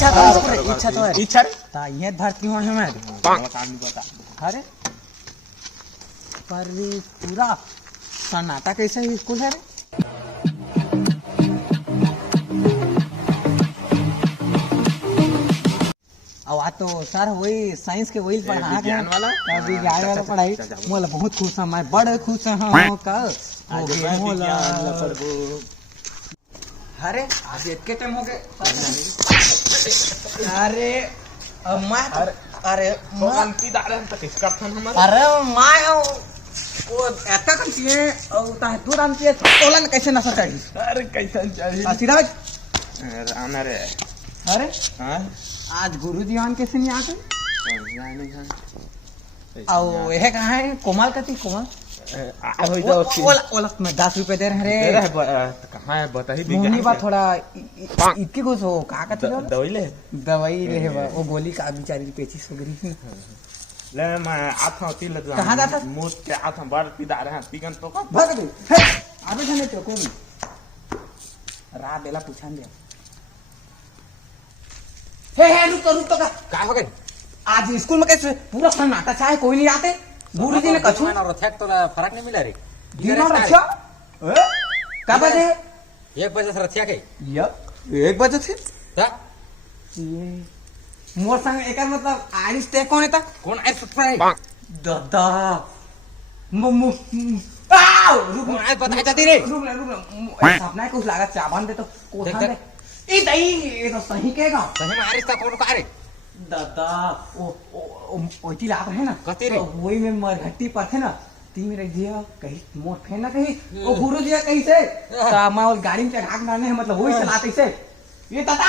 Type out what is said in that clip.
इच्छा तो है इच्छा रे ता ये भर्ती हो हमें अरे पर पूरा सन्नाटा कैसा स्कूल है रे अब आ तो सर वही साइंस के वही पढ़ा विज्ञान वाला विज्ञान वाला पढ़ाई मोला बहुत खुश है मैं बड़े खुश हूँ कल अरे आज इतने टाइम हो गए अरे मैं अरे अरे मैं वो ऐसा करती है और ता दूर आती है तोलन कैसे नशा चढ़ी अरे कैसे चढ़ी सिराज राना रे अरे हां आज गुरुजी आन कैसे नहीं आ गए और यह कहाँ है कोमल कती कोमल ओला मैं 10 रुपए दे रहे रे कहाँ है बता ही मोहनी बात थोड़ा इतनी कुछ हो कहाँ का दवाई ले वो गोली का बेचारी पेचिस हो गई ले मैं आता हूँ तिल कहाँ जाता मुझ के आता बार पिदा रहे तीगन तो का भाग दे अबे जाने तो कौन रा बेला पूछान दे हे रुक तो का हो गए आज स्कूल में कैसे पूरा सन्नाटा चाहे कोई नहीं आते गुरुजी ने कछु ना रथक तो फर्क नहीं मिला रे दिनो रक्षा ए का बजे 1 बजे से रथिया के या 1 बजे से ता ये मोर संग एकर मतलब आरिस ते कौन है ता कौन आए सप्राई दादा मम्मू आओ रुक कौन आए बता जाती रे रुक सपना कुछ लागा चाबन दे तो कोठा दे ई दई ये तो सही कहेगा सही में आरिस का कौन का रे दादा ओ ती लाग है ना कते रे वही में मरघट्टी पर थे ना ती मेरे दिया कहीं मोर फेन ना कहीं ओ गुरु जी कहीं से ता मैं गाड़ी में चढ़ा के डालने मतलब वही चलाते से ये दादा